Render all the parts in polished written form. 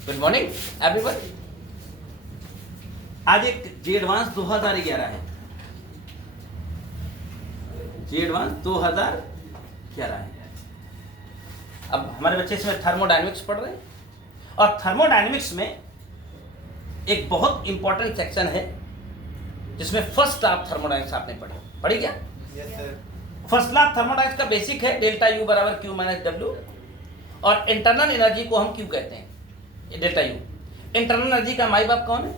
Good morning everyone. आज एक जी advance 2011 है। जी एडवांस 2011 है। अब हमारे बच्चे इसमें थर्मोडायनेमिक्स पढ़ रहे हैं और थर्मोडायनेमिक्स में एक बहुत इंपॉर्टेंट सेक्शन है जिसमें फर्स्ट लॉ ऑफ थर्मोडायनेमिक्स आपने पढ़ी क्या? Yes sir. First law of thermodynamics का बेसिक है डेल्टा यू बराबर क्यू माइनस डब्ल्यू और इंटरनल एनर्जी को हम क्यू कहते हैं, डेल्टा यू। इंटरनल एनर्जी का माई बाप कौन है?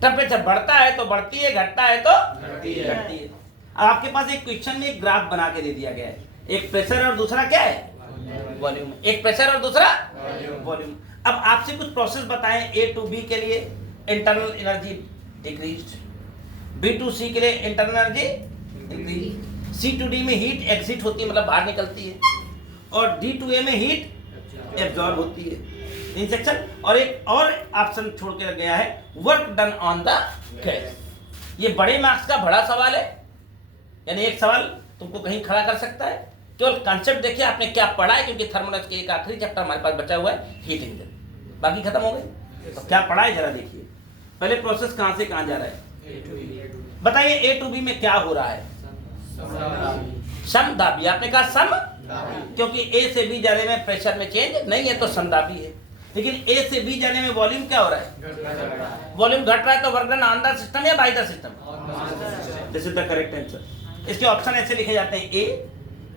टेम्परेचर बढ़ता है तो बढ़ती है, घटता है तो घटती है। अब आपके पास एक क्वेश्चन में एक ग्राफ बना के दे दिया गया है, एक प्रेशर और दूसरा क्या है? वॉल्यूम। एक प्रेशर और दूसरा वॉल्यूम। अब आपसे कुछ प्रोसेस बताएं ए टू बी के लिए internal energy decrease, B to C के लिए internal energy increase, C to D में हीट एग्जिट होती है मतलब बाहर निकलती है और डी टू ए में हीट एब्जॉर्ब होती है इन सेक्शन। और एक और ऑप्शन छोड़ के गया है work done on the gas. ये बड़े मार्क्स का बड़ा सवाल है, यानी एक सवाल तुमको कहीं खड़ा कर सकता है। केवल कॉन्सेप्ट देखिए आपने क्या पढ़ा है, क्योंकि थर्मोडायनेमिक्स के एक आखिरी चैप्टर हमारे पास बचा हुआ है हीट इंजन, बाकी खत्म हो गए। तो क्या पढ़ा है जरा देखिए। पहले प्रोसेस कहां से कहां जा रहा है बताइए। ए टू बी में क्या हो रहा है? समदाबी। आपने कहा सम, क्योंकि ए से बी जाने में प्रेशर में चेंज नहीं है तो समदाबी है। लेकिन ए से बी जाने में वॉल्यूम क्या हो रहा है? वॉल्यूम घट रहा है तो work done on the system या by the system? This is the correct answer. इसके ऑप्शन ऐसे लिखे जाते हैं।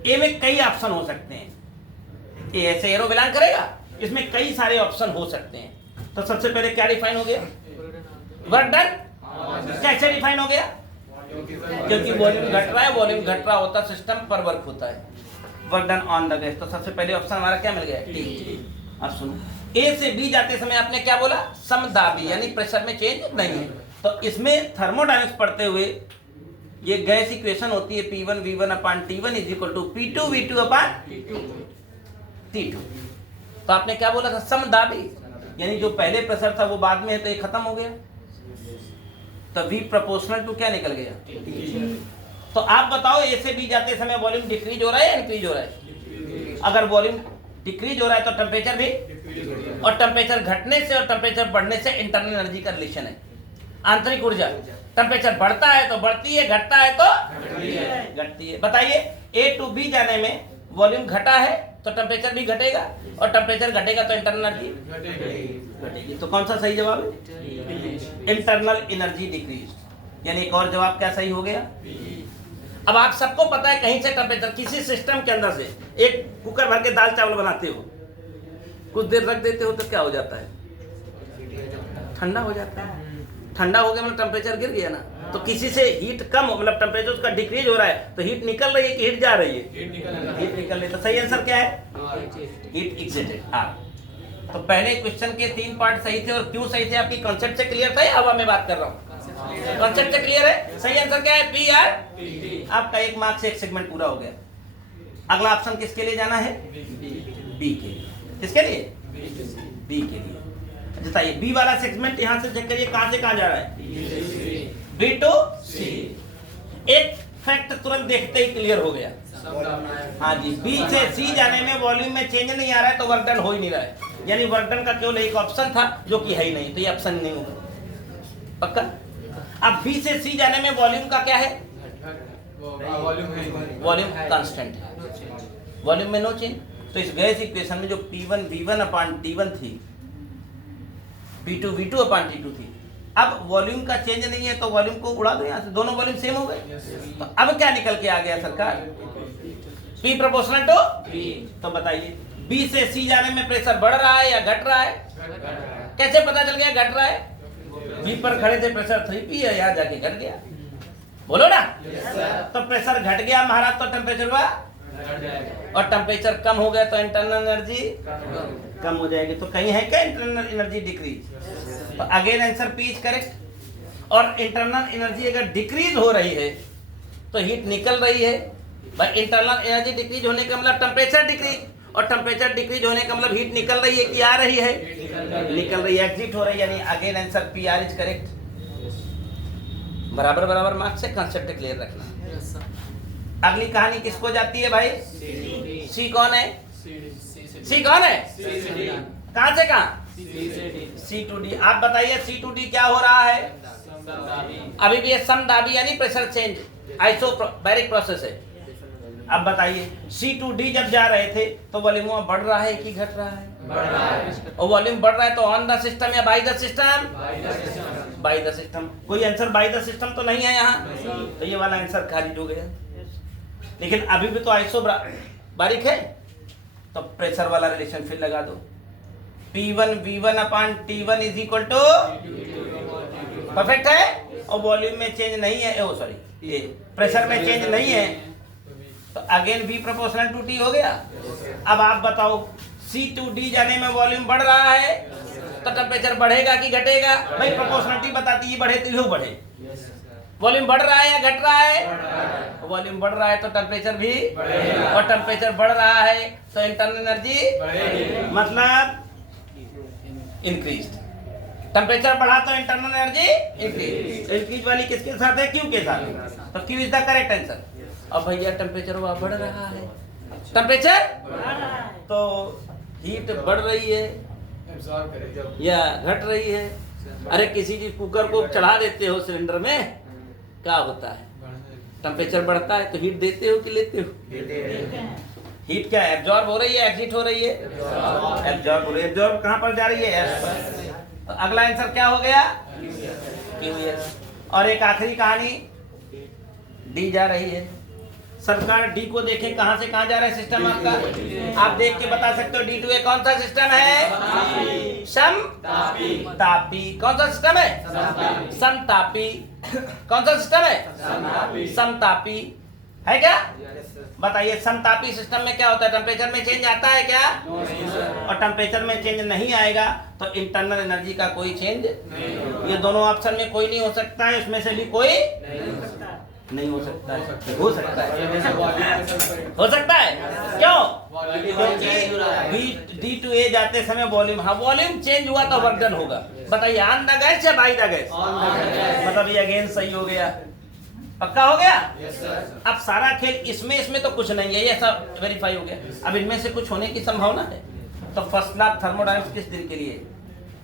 ए में कई ऑप्शन हो सकते हैं। ए ऐसे एरो बिलोंग करेगा, इसमें कई सारे ऑप्शन हो सकते हैं। तो सबसे पहले क्या डिफाइन हो गया? Work done. कैसे डिफाइन हो गया? क्योंकि वॉल्यूम घट रहा है, वॉल्यूम घट रहा होता सिस्टम पर वर्क होता है, work done on the gas. तो सबसे पहले ऑप्शन हमारा क्या मिल गया? टी। अब सुनो, ए से बी जाते समय आपने क्या बोला? समदाबी, यानी प्रेशर में चेंज नहीं है। तो इसमें थर्मोडायनेमिक्स पढ़ते हुए ये गैस इक्वेशन होती है P1 V1 upon T1 is equal to P2 V2 upon T2। तो आपने क्या बोला था? समदाबी, यानी जो पहले प्रेशर था वो बाद में है तो ये खत्म हो गया, तो V प्रोपोर्शनल टू क्या निकल गया? तो आप बताओ ए से बी जाते समय वॉल्यूम डिक्रीज हो रहा है या इंक्रीज हो रहा है? अगर वॉल्यूम डिक्रीज हो रहा है तो टेम्परेचर भी, और टेम्परेचर घटने से और टेम्परेचर बढ़ने से इंटरनल एनर्जी का रिलेशन है, आंतरिक ऊर्जा। टेम्परेचर बढ़ता है तो बढ़ती है, घटता है तो घटती है। बताइए ए टू बी जाने में वॉल्यूम घटा है तो टेम्परेचर भी घटेगा, और टेम्परेचर घटेगा तो इंटरनल एनर्जी घटेगी। तो कौन सा सही जवाब है? Internal energy decrease. यानी एक और जवाब क्या सही हो गया? अब आप सबको पता है कहीं से टेम्परेचर, किसी सिस्टम के अंदर से एक कुकर भर के दाल चावल बनाते हो, कुछ देर रख देते हो तो क्या हो जाता है? ठंडा हो जाता है। ठंडा हो गया मतलब टेम्परेचर गिर गया ना। तो किसी से हीट कम हो मतलब टेम्परेचर उसका डिक्रीज हो रहा है तो हीट निकल रही है कि हीट जा रही है? हीट निकल रही है। तो सही आंसर क्या है? Heat excited. हाँ, तो पहले क्वेश्चन के 3 पार्ट सही थे। और क्यों सही थे? आपकी कॉन्सेप्ट से क्लियर था या हवा में बात कर रहा हूँ? कॉन्सेप्ट से क्लियर है। सही आंसर क्या है? P R. आपका 1 मार्क से 1 सेगमेंट पूरा हो गया। अगला ऑप्शन किसके लिए जाना है? बी के लिए। किसके लिए? बी के लिए। बताइए बी वाला सेगमेंट यहां से चेक करिए कहां से कहां जा रहा है? बी टू सी। एक फैक्ट तुरंत देखते ही क्लियर हो गया। हाँ जी, बी से सी जाने में वॉल्यूम में चेंज नहीं आ रहा है तो वर्क डन हो ही नहीं रहा है। यानी वर्क डन का केवल एक ऑप्शन था जो कि है ही नहीं, तो ये ऑप्शन नहीं होगा। पक्का? अब बी से सी जाने में वॉल्यूम का क्या है? वॉल्यूम कांस्टेंट है, वॉल्यूम में नो चेंज। तो इस गैस इक्वेशन में जो P1 V1 अपान T1 थी, P2 V2 अपान T2 थी, अब वॉल्यूम का चेंज नहीं है तो वॉल्यूम को उड़ा दो यहाँ से, दोनों वॉल्यूम सेम हो गए। तो अब क्या निकल के आ गया सरकार? P proportional to V। तो बताइए B से C जाने में प्रेशर बढ़ रहा है या घट रहा है? कैसे पता चल गया घट रहा है? B पर खड़े थे प्रेशर 3P है, यहाँ जाके घट गया। बोलो ना। तो प्रेशर घट गया महाराज तो टेम्परेचर हुआ, और टेम्परेचर कम हो गया तो इंटरनल एनर्जी कम हो जाएगी। तो कहीं है क्या इंटरनल एनर्जी डिक्रीज? तो again answer P is correct. और इंटरनल एनर्जी अगर डिक्रीज हो रही है तो हीट निकल रही है, भाई इंटरनल एनर्जी डिक्रीज होने का मतलब टेम्परेचर डिक्रीज, और टेम्परेचर डिक्रीज होने का मतलब हीट निकल रही है कि आ रही है? निकल रही है, एग्जिट हो रही है। यानी again answer P R is correct. बराबर बराबर मार्क्स से कॉन्सेप्ट क्लियर रखना। अगली कहानी किसको जाती है भाई? सी कौन है? सी कौन है? कहां से कहां? सी टू डी। आप बताइए सी टू डी क्या हो रहा है? अभी भी ये समदाबी यानी प्रेशर चेंज आइसोबैरिक प्रोसेस है। अब बताइए सी टू डी जब जा रहे थे तो वॉल्यूम बढ़ रहा है कि घट रहा है? बढ़ रहा है। और वॉल्यूम बढ़ रहा है तो ऑन द सिस्टम या by the system? Bye the system. कोई आंसर बाय द सिस्टम तो नहीं है यहाँ, तो ये वाला आंसर खारिज हो गया। लेकिन अभी भी तो आइसोबैरिक है, तो प्रेशर वाला रिलेशन फिर लगा दो। P1 V1 upon T1 is equal to, perfect है। और वॉल्यूम में चेंज नहीं है, ओ सॉरी ये प्रेशर में चेंज नहीं है, तो again V proportional to T हो गया। अब आप बताओ C टू D जाने में वॉल्यूम बढ़ रहा है तो टेम्परेचर बढ़ेगा कि घटेगा? भाई प्रोपोर्शनलिटी बताती है बढ़े तो यूं बढ़े। वॉल्यूम बढ़ रहा है या घट रहा है? वॉल्यूम बढ़ रहा है तो टेम्परेचर भी बढ़ेगा, और टेम्परेचर बढ़ रहा है तो इंटरनल एनर्जी मतलब इंक्रीज। टेम्परेचर बढ़ा तो इंटरनल एनर्जी इंक्रीज। इंक्रीज वाली किसके साथ है? क्यू के साथ। तो Q is the correct answer. अब भैया टेम्परेचर वह बढ़ रहा है, टेम्परेचर तो हीट बढ़ रही है या घट रही है? अरे किसी चीज कुकर को चढ़ा देते हो सिलेंडर में, क्या होता है? टेम्परेचर बढ़ता है तो हीट देते हो कि लेते हो? हीट क्या एब्जॉर्ब हो रही है, एग्जिट हो रही है? एब्जॉर्ब हो रही है। एब्जॉर्ब कहां पर जा रही है? एस पर। तो अगला आंसर क्या हो गया? क्यूएस। और एक आखिरी कहानी, डी जा रही है। सरकार डी को देखें कहां से कहां जा रहा है सिस्टम आपका। आप देख के बता सकते हो डी टू ए कौन सा सिस्टम है? समतापी। कौन सा सिस्टम है? समतापी। कौन सा सिस्टम है? समतापी है क्या? बताइए समतापी सिस्टम में क्या होता है? टेम्परेचर में चेंज आता है क्या? और टेम्परेचर में चेंज नहीं आएगा तो इंटरनल एनर्जी का कोई चेंज, ये दोनों ऑप्शन में कोई नहीं हो सकता है, उसमें से भी कोई नहीं हो सकता है। हो सकता है, हो सकता है। क्यों? क्योंकि डी टू ए जाते समय वॉल्यूम, हाँ वॉल्यूम चेंज हुआ तो वर्क डन होगा। बताइए ऑन द गैस या बाय द गैस? मतलब ये अगेन सही हो गया, पक्का हो गया। अब सारा खेल इसमें तो कुछ नहीं है, ये सब वेरीफाई हो गया। अब इनमें से कुछ होने की संभावना है। तो फर्स्ट लॉ थर्मोडायनामिक्स किस दिन के लिए?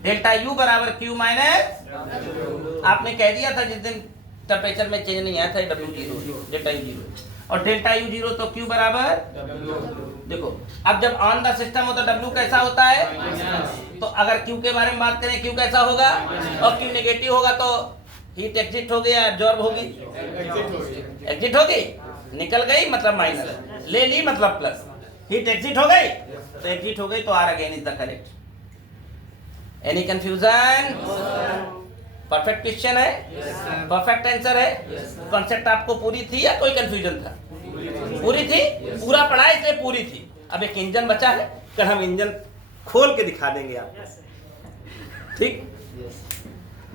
डेल्टा यू बराबर क्यू माइनस, आपने कह दिया था जिस दिन टेम्परेचर में चेंज नहीं आया था W0, डेल्टा यू 0, और डेल्टा यू 0 तो Q बराबर, देखो अब जब ऑन द सिस्टम हो तो W कैसा होता है? तो अगर Q के बारे में बात करें, Q कैसा होगा? और Q नेगेटिव होगा तो हीट एग्जिट हो गया, एब्जॉर्ब होगी, एग्जिट होगी, निकल गई मतलब माइनस, ले ली मतलब प्लस, हीट एग्जिट हो गई तो एग्जिट हो गई तो R again is the correct. Any confusion? Perfect question है, परफेक्ट आंसर है। कॉन्सेप्ट आपको पूरी थी या कोई कंफ्यूजन था? पूरी थी, पूरा पढ़ा इसलिए पूरी थी। अब एक इंजन बचा है, कल हम इंजन खोल के दिखा देंगे आपको, ठीक?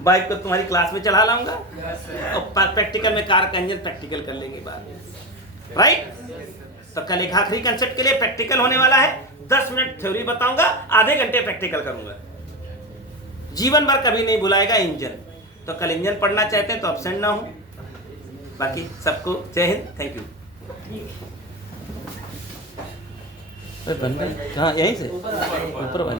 बाइक को तुम्हारी क्लास में चढ़ा लाऊंगा और प्रैक्टिकल में कार का इंजन प्रैक्टिकल कर लेंगे बाद में, राइट? तो कल एक आखिरी कंसेप्ट के लिए प्रैक्टिकल होने वाला है। 10 मिनट थ्योरी बताऊंगा, आधे घंटे प्रैक्टिकल करूंगा। जीवन भर कभी नहीं भुलाएगा इंजन। तो कल इंजन पढ़ना चाहते हैं तो एब्सेंट ना हो। बाकी सबको जय हिंद, थैंक यू। हाँ यहीं से ऊपर